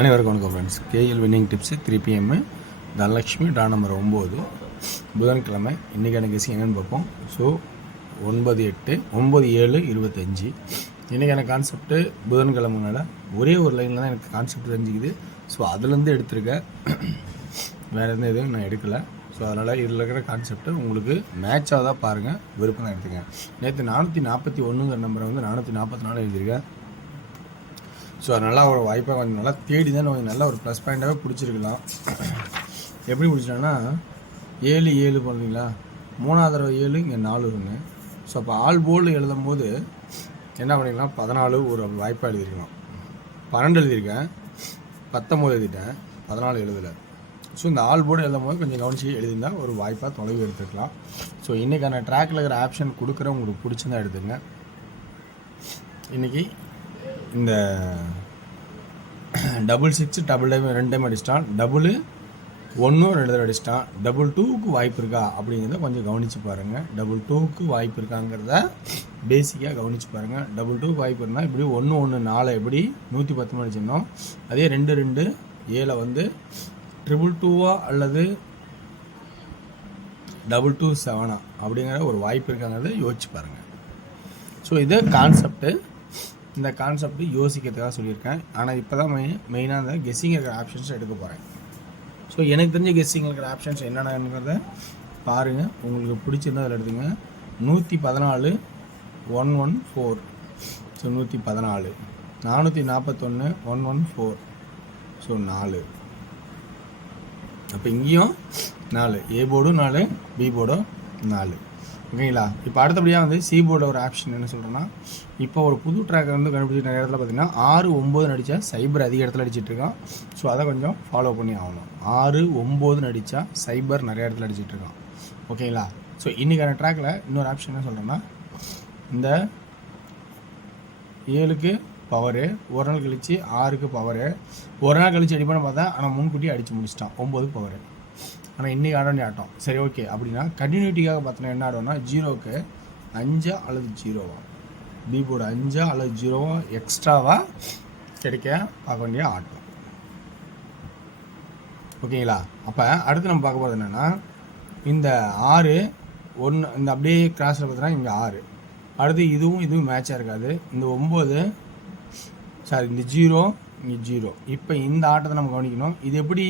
அனைவருக்கும் வணக்கம் friends. KL winning tips 3 PM Dhanalakshmi draw number 9 புதன்கிழமை. இன்றைக்கான கெஸ்ஸிங் என்னென்னு பார்ப்போம். ஸோ 9/8/9/7/25 இன்றைக்கான கான்செப்ட்டு புதன்கிழமைனால ஒரே ஒரு லைனில் தான் எனக்கு கான்செப்ட் தெரிஞ்சுக்குது. ஸோ அதுலேருந்து எடுத்திருக்கேன், வேறு எதுவும் நான் எடுக்கலை. ஸோ அதனால் இதில் இருக்கிற கான்செப்ட்டு உங்களுக்கு மேட்சாக தான் பாருங்கள், விருப்பம் தான் எடுத்துக்கேன். நேற்று 441ங்கிற நம்பரை வந்து 444 எழுதியிருக்கேன். ஸோ அதனால் ஒரு வாய்ப்பாக கொஞ்சம் நல்லா தேடி தான் கொஞ்சம் நல்லா ஒரு ப்ளஸ் பாயிண்ட்டாகவே பிடிச்சிருக்கலாம். எப்படி பிடிச்சிட்டேன்னா 7 பண்ணுறீங்களா, 3வது தடவை 7 இங்கே 4 இருக்குங்க. ஸோ அப்போ ஆல் போர்டு எழுதும் போது என்ன பண்ணிக்கலாம், 14 ஒரு வாய்ப்பாக எழுதியிருக்கலாம். 12 எழுதியிருக்கேன், 19 எழுதிட்டேன், 14 எழுதலை. ஸோ இந்த ஆல் போர்டு எழுதும் போது கொஞ்சம் கவனிச்சு எழுதியிருந்தால் ஒரு வாய்ப்பாக தொலைவு எடுத்துக்கலாம். ஸோ இன்றைக்கான ட்ராக்கில் இருக்கிற ஆப்ஷன் கொடுக்குற உங்களுக்கு பிடிச்சிருந்தா எடுத்துங்க. இன்றைக்கி இந்த 66 டபுள் டைம் 2 டைம் அடிச்சிட்டான், டபுள் 1 2 தடவை அடிச்சிட்டான். டபுள் 2க்கு வாய்ப்பு இருக்கா அப்படிங்கிறத கொஞ்சம் கவனித்து பாருங்கள். டபுள் 2க்கு வாய்ப்பு இருக்காங்கிறத பேசிக்காக கவனித்து பாருங்கள். டபுள் 2க்கு வாய்ப்பு இருந்தால் இப்படி 1 1 4 எப்படி 110 அடிச்சிடணும். அதே 2 2 7 வந்து 222 அல்லது 227 அப்படிங்கிற ஒரு வாய்ப்பு இருக்காங்கிறத யோசிச்சு பாருங்கள். ஸோ இது கான்செப்ட்டு. இந்த கான்செப்ட் யோசிக்கிறதுக்காக சொல்லியிருக்கேன். ஆனால் இப்போ தான் மெயினாக அந்த கெஸ்ஸிங் இருக்கிற ஆப்ஷன்ஸ் எடுக்க போகிறேன். ஸோ எனக்கு தெரிஞ்ச கெஸ்ஸிங் இருக்கிற ஆப்ஷன்ஸ் என்னென்னங்கிறத பாருங்கள். உங்களுக்கு பிடிச்சிருந்தா அதில் எடுத்துங்க. 114 114, ஸோ 114, 441 114, ஸோ 4. அப்போ இங்கேயும் 4, ஏ போர்டும் 4, பி போர்டும் 4. ஓகேங்களா. இப்போ அடுத்தபடியாக வந்து சி போர்டில் ஒரு ஆப்ஷன் என்ன சொல்கிறேன்னா, இப்போ ஒரு புது ட்ராக்கை வந்து கண்டுபிடிச்சி நிறைய இடத்துல பார்த்தீங்கன்னா 6 9 அடித்தா சைபர் அதிக இடத்துல அடிச்சிட்ருக்கான். ஸோ அதை கொஞ்சம் ஃபாலோ பண்ணி ஆகணும். 6 9 அடித்தா சைபர் நிறைய இடத்துல அடிச்சிட்ருக்கான். ஓகேங்களா. ஸோ இன்றைக்கான ட்ராக்கில் இன்னொரு ஆப்ஷன் என்ன சொல்கிறேன்னா, இந்த 7க்கு பவரு, ஒரு நாள் கழித்து 6க்கு பவரு, ஒரு நாள் கழித்து அடிப்பான்னு பார்த்தா ஆனால் முன்கூட்டி அடித்து முடிச்சிட்டான் 9க்கு பவரு. ஆனால் இன்றைக்கி ஆட வேண்டிய ஆட்டம். சரி, ஓகே. அப்படின்னா கண்டினியூட்டிக்காக பார்த்தோன்னா என்ன ஆடுவோம்னா 0க்கு 5 அல்லது 0வா, பி போர்டு 5 அல்லது 0வா எக்ஸ்ட்ராவாக கிடைக்க பார்க்க வேண்டிய ஆட்டம். ஓகேங்களா. அப்போ அடுத்து நம்ம பார்க்க போகிறது என்னென்னா, இந்த 6 1 இந்த அப்படியே கிராஸில் பார்த்தோன்னா இங்கே 6, அடுத்து இதுவும் மேட்சாக இருக்காது. இந்த 9 சாரி இந்த 0 இங்கே 0. இப்போ இந்த ஆட்டத்தை நம்ம கவனிக்கணும். இது எப்படி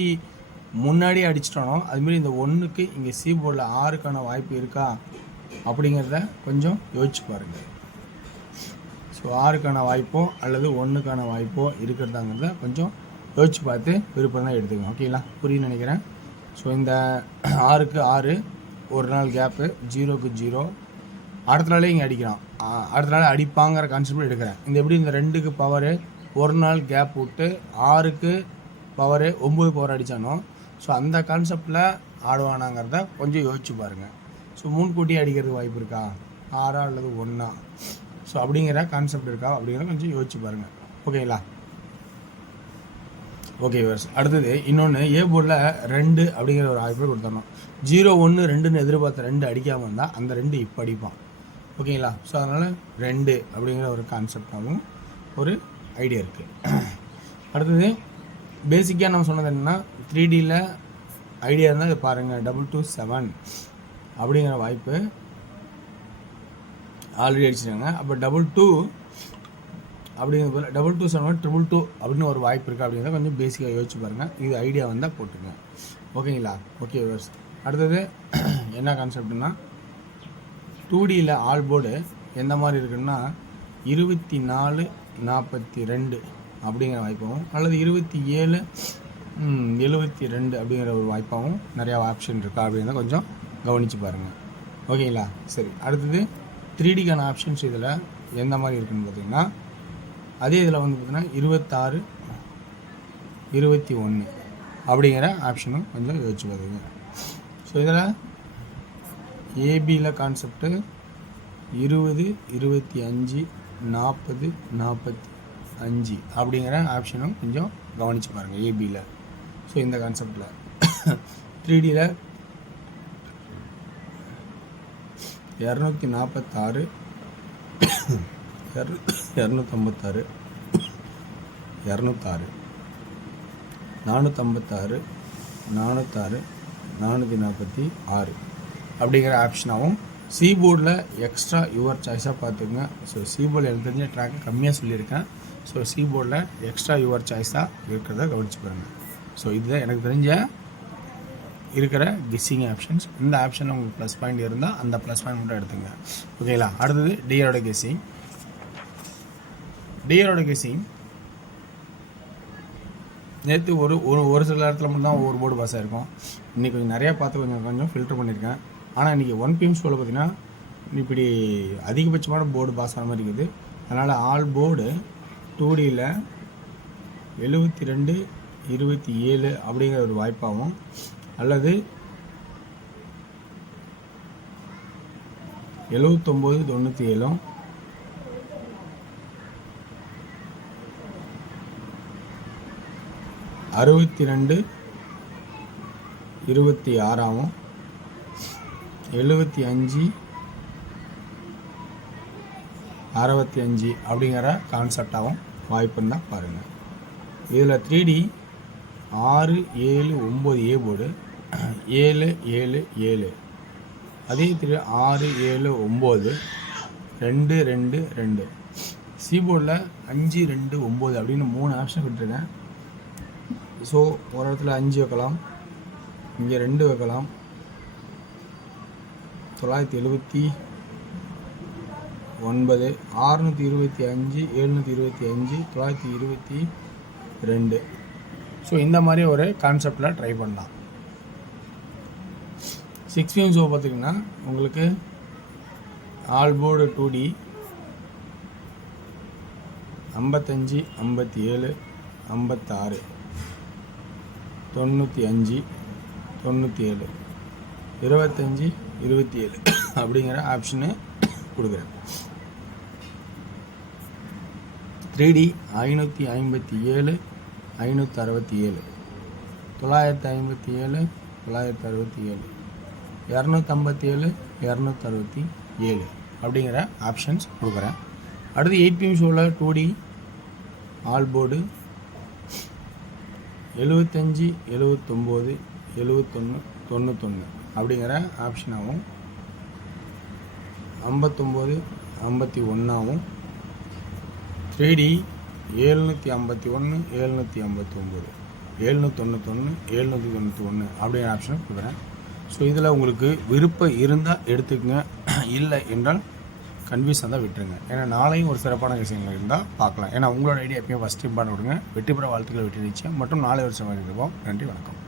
முன்னாடியே அடிச்சிட்டோனோ அதுமாரி இந்த 1க்கு இங்கே சி போர்டில் 6க்கான வாய்ப்பு இருக்கா அப்படிங்கிறத கொஞ்சம் யோசிச்சு பாருங்கள். ஸோ 6க்கான வாய்ப்போ அல்லது 1க்கான வாய்ப்போ இருக்கிறதாங்கிறத கொஞ்சம் யோசிச்சு பார்த்து விருப்பம் தான் எடுத்துக்கணும். ஓகேங்களா, புரியுன்னு நினைக்கிறேன். ஸோ இந்த 6க்கு 6 ஒரு நாள் கேப்பு, 0க்கு 0 அடுத்த நாளே இங்கே அடிக்கிறான், அடுத்த நாள் அடிப்பாங்கிற கான்செப்ட் எடுக்கிறேன். இந்த எப்படி இந்த 2க்கு பவரு ஒரு நாள் கேப் விட்டு 6க்கு பவரு 9 பவர் அடித்தானோ, ஸோ அந்த கான்செப்டில் ஆடுவானாங்கிறத கொஞ்சம் யோசிச்சு பாருங்கள். ஸோ முன்கூட்டி அடிக்கிறதுக்கு வாய்ப்பு இருக்கா, 6 அல்லது 1, ஸோ அப்படிங்கிற கான்செப்ட் இருக்கா அப்படிங்கிற கொஞ்சம் யோசிச்சு பாருங்கள். ஓகேங்களா. ஓகே வர்ஸ். அடுத்தது இன்னொன்று, ஏ போர்டில் 2 அப்படிங்கிற ஒரு வாய்ப்பை கொடுத்தோம். 0 1 2ன்னு எதிர்பார்த்த 2 அடிக்காமல் இருந்தால் அந்த 2 இப்போ அடிப்பான். ஓகேங்களா. ஸோ அதனால் 2 அப்படிங்கிற ஒரு கான்செப்டாகவும் ஒரு ஐடியா இருக்குது. அடுத்தது பேசிக்காக நம்ம சொன்னது என்னென்னா, 3Dயில் ஐடியா இருந்தால் இது பாருங்கள். 227 அப்படிங்கிற வாய்ப்பு ஆல்ரெடி அடிச்சிட்டாங்க. அப்போ 22 அப்படிங்கிற போல் 227 222 அப்படின்னு ஒரு வாய்ப்பு இருக்குது அப்படிங்கிறத கொஞ்சம் பேசிக்காக யோசிச்சு பாருங்கள். இது ஐடியா வந்தால் போட்டுங்க. ஓகேங்களா. ஓகே வர்ஸ். அடுத்தது என்ன கான்செப்ட்னா, 2Dயில் ஆல் போர்டு எந்த மாதிரி இருக்குன்னா 24 42 அப்படிங்கிற வாய்ப்பாகவும் அல்லது 27 72 அப்படிங்கிற ஒரு வாய்ப்பாகவும் நிறையா ஆப்ஷன் இருக்கா அப்படிங்கிறத கொஞ்சம் கவனித்து பாருங்கள். ஓகேங்களா. சரி, அடுத்தது 3Dக்கான ஆப்ஷன்ஸ் இதில் எந்த மாதிரி இருக்குதுன்னு பார்த்தீங்கன்னா, அதே இதில் வந்து பார்த்திங்கன்னா 26 21 அப்படிங்கிற ஆப்ஷனும் கொஞ்சம் யோசிச்சு பார்த்துங்க. ஸோ இதில் ஏபியில் கான்செப்ட்டு 20 25 40 45 அப்படிங்கிற ஆப்ஷனும் கொஞ்சம் கவனித்து பாருங்கள் ஏபியில். ஸோ இந்த கான்செப்டில் 3Dயில் 246 256 206 456 406 446 அப்படிங்கிற ஆப்ஷனாகவும் சி போர்டில் எக்ஸ்ட்ரா யுவர் சாய்ஸாக பார்த்துக்குங்க. ஸோ சி போர்டில் எனக்கு தெரிஞ்ச ட்ராக்கு கம்மியாக சொல்லியிருக்கேன். ஸோ சி போர்டில் எக்ஸ்ட்ரா யுவர் சாய்ஸாக இருக்கிறத கவனிச்சு பாருங்கள். ஸோ இதுதான் எனக்கு தெரிஞ்ச இருக்கிற கெஸ்ஸிங் ஆப்ஷன்ஸ். இந்த ஆப்ஷனில் உங்களுக்கு ப்ளஸ் பாயிண்ட் இருந்தால் அந்த ப்ளஸ் பாயிண்ட் மட்டும் எடுத்துங்க. ஓகேங்களா? அடுத்தது டிஆரோட கெஸ்ஸிங். டிஆரோட கெஸ்ஸிங் நேற்று ஒரு சில இடத்துல மட்டும் தான் ஒவ்வொரு போர்டு பாஸ் ஆகிருக்கும். இன்றைக்கி கொஞ்சம் நிறையா பார்த்து கொஞ்சம் ஃபில்டர் பண்ணியிருக்கேன். ஆனால் இன்றைக்கி 1 PM ஷோவில் பார்த்தீங்கன்னா இப்படி அதிகபட்சமான போர்டு பாஸ் ஆன மாதிரி இருக்குது. அதனால் ஆல் போர்டு 2Dயில் 72 27 அப்படிங்கிற ஒரு வாய்ப்பாகவும் அல்லது 79 97 62 26 75 65 அப்படிங்கிற கான்செப்டாகவும் வாய்ப்புன்னு தான் பாருங்கள். இதில் 3D 6 7 9 ஏ போர்டு 7 7 7, அதே 3D 6 7 9 2 2 2, சி போர்டில் 5 2 9 அப்படின்னு 3 ஆப்ஷன் விட்டுருக்கேன். ஸோ ஒரு இடத்துல 5 வைக்கலாம், இங்கே 2 வைக்கலாம். 979 625 725 922. ஸோ இந்த மாதிரி ஒரு கான்செப்டில் ட்ரை பண்ணலாம். 6 PM ஷோ பார்த்திங்கன்னா உங்களுக்கு ஆல் போர்டு 2D 55 57 56 95 97 25 27 அப்படிங்கிற ஆப்ஷனு கொடுக்குறேன். 3D 557 567 957 967 257 267 அப்படிங்கிற ஆப்ஷன்ஸ் கொடுக்குறேன். அடுத்து 8 PM ஷோவில் 2D ஆல் போர்டு 75 79 71 91 அப்படிங்கிற ஆப்ஷனாகவும் 59 51 3D 751 759 791 791 அப்படிங்கிற ஆப்ஷன் கொடுக்குறேன். ஸோ இதில் உங்களுக்கு விருப்பம் இருந்தால் எடுத்துக்கங்க, இல்லை என்றால் கன்ஃபியூஸாக தான் விட்டுருங்க. ஏன்னா நாளையும் ஒரு சிறப்பான விஷயங்கள் இருந்தால் பார்க்கலாம். ஏன்னா உங்களோட ஐடியா எப்பயும் ஃபஸ்ட் இம்பார்ட்டன் விடுங்க. வெற்றி பெற வாழ்த்துக்களை வெற்றி நிச்சயம் மற்றும் நாளை வருஷம் இருப்போம். நன்றி, வணக்கம்.